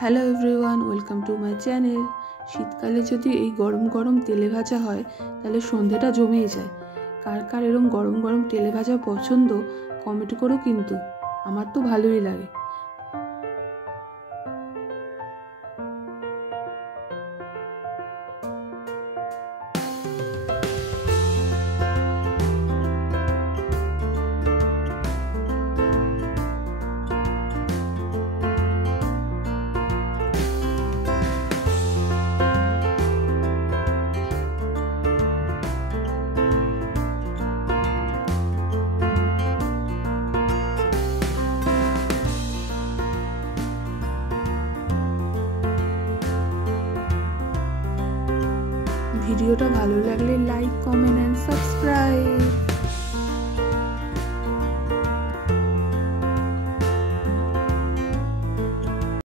Hello everyone, welcome to my channel. শীতকালে যদি এই গরম গরম তেলে ভাজা হয় তাহলে সন্ধেটা জমেই যায়। কার কার এরম গরম গরম তেলে ভাজা পছন্দ কমেন্ট করো, কিন্তু আমার তো ভালোই লাগে। ভিডিওটা ভালো লাগলে লাইক, কমেন্ট অ্যান্ড সাবস্ক্রাইব।